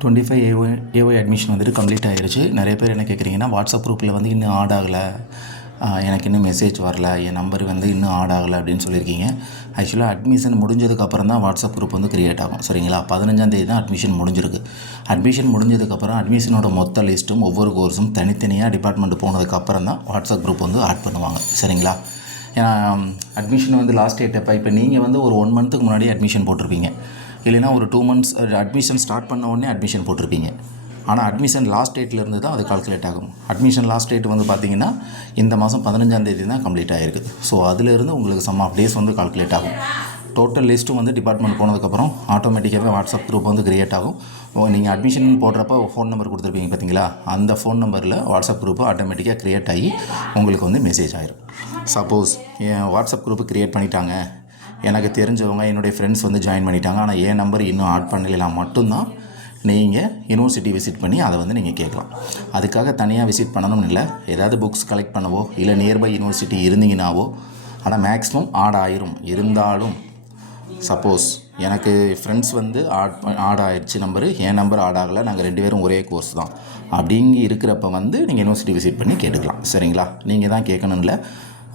25 AY admission வந்துட்டு complete ஆகிருச்சு. நிறைய பேர் என்ன கேட்குறீங்கன்னா, வாட்ஸ்அப் குரூப்பில் வந்து இன்னும் ஆட் ஆகலை, எனக்கு இன்னும் மெசேஜ் வரல, என் நம்பர் வந்து இன்னும் ஆட் ஆகலை அப்படின்னு சொல்லியிருக்கீங்க. ஆக்சுவலாக அட்மிஷன் முடிஞ்சதுக்கப்புறம் தான் வாட்ஸ்அப் குரூப் வந்து க்ரியேட் ஆகும். சரிங்களா? 15ஆம் தேதி தான் அட்மிஷன் முடிஞ்சிருக்கு. அட்மிஷன் முடிஞ்சதுக்கப்புறம் அட்மிஷனோட மொத்த லிஸ்ட்டும் ஒவ்வொரு கோர்ஸும் தனித்தனியாக டிபார்ட்மெண்ட் போனதுக்கப்புறம் தான் வாட்ஸ்அப் குரூப் வந்து ஆட் பண்ணுவாங்க. சரிங்களா? ஏன்னா அட்மிஷன் வந்து லாஸ்ட் டேட் எப்போ, இப்போ நீங்கள் வந்து ஒரு 1 மந்த்துக்கு முன்னாடி அட்மிஷன் போட்டிருப்பீங்க, இல்லைனா ஒரு 2 மந்த்ஸ் அட்மிஷன் ஸ்டார்ட் பண்ண உடனே அட்மிஷன் போட்டிருப்பீங்க. ஆனால் அட்மிஷன் லாஸ்ட் டேட்லேருந்து தான் அது கால்குலேட் ஆகும். அட்மிஷன் லாஸ்ட் டேட் வந்து பார்த்திங்கன்னா இந்த மாதம் 15ஆம் தேதி தான் கம்ப்ளீட் ஆகிருக்கு. ஸோ அதிலிருந்து உங்களுக்கு சம் ஆஃப் டேஸ் வந்து கால்குலேட் ஆகும். டோட்டல் லிஸ்ட்டும் வந்து டிபார்ட்மெண்ட் போனதுக்கப்புறம் ஆட்டோமேட்டிக்காகவே வாட்ஸ்அப் குரூப் வந்து க்ரியேட் ஆகும். நீங்கள் அட்மிஷன் போடுறப்ப ஃபோன் நம்பர் கொடுத்துருப்பீங்க பார்த்தீங்களா, அந்த ஃபோன் நம்பரில் வாட்ஸ்அப் குரூப்பு ஆட்டோமேட்டிக்காக க்ரியேட் ஆகி உங்களுக்கு வந்து மெசேஜ் ஆகிரும். சப்போஸ் என் வாட்ஸ்அப் குரூப்பு க்ரியேட் பண்ணிட்டாங்க, எனக்கு தெரிஞ்சவங்க என்னுடைய ஃப்ரெண்ட்ஸ் வந்து ஜாயின் பண்ணிட்டாங்க, ஆனால் என் நம்பர் இன்னும் ஆட் பண்ணலாம் மட்டும்தான் நீங்கள் யூனிவர்சிட்டி விசிட் பண்ணி அதை வந்து நீங்கள் கேட்கலாம். அதுக்காக தனியாக விசிட் பண்ணணும்னு இல்லை. ஏதாவது புக்ஸ் கலெக்ட் பண்ணவோ இல்லை நியர்பை யூனிவர்சிட்டி இருந்தீங்கன்னாவோ, ஆனால் மேக்ஸிமம் ஆட் ஆயிரும். இருந்தாலும் சப்போஸ் எனக்கு ஃப்ரெண்ட்ஸ் வந்து ஆட் ஆகிடுச்சு நம்பரு, என் நம்பர் ஆட் ஆகலை, நாங்கள் 2 பேரும் ஒரே கோர்ஸ் தான் அப்படிங்க இருக்கிறப்ப வந்து நீங்கள் யூனிவர்சிட்டி விசிட் பண்ணி கேட்டுக்கலாம். சரிங்களா? நீங்கள் தான் கேட்கணும் இல்லை,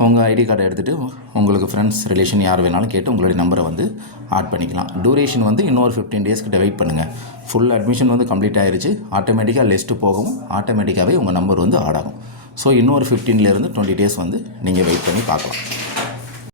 உங்கள் ஐடி கார்டை எடுத்துகிட்டு உங்களுக்கு ஃப்ரெண்ட்ஸ் ரிலேஷன் யார் வேணாலும் கேட்டு உங்களுடைய நம்பரை வந்து ஆட் பண்ணிக்கலாம். டூரேஷன் வந்து இன்னொரு 15 டேஸ்க்கிட்ட வெயிட் பண்ணுங்கள். ஃபுல் அட்மிஷன் வந்து கம்ப்ளீட் ஆகிருச்சு. ஆட்டோமேட்டிக்காக லிஸ்ட்டு போகவும் ஆட்டோமேட்டிக்காகவே உங்கள் நம்பர் வந்து ஆட் ஆகும். ஸோ இன்னொரு 15லேருந்து 20 டேஸ் வந்து நீங்கள் வெயிட் பண்ணி பார்க்கலாம்.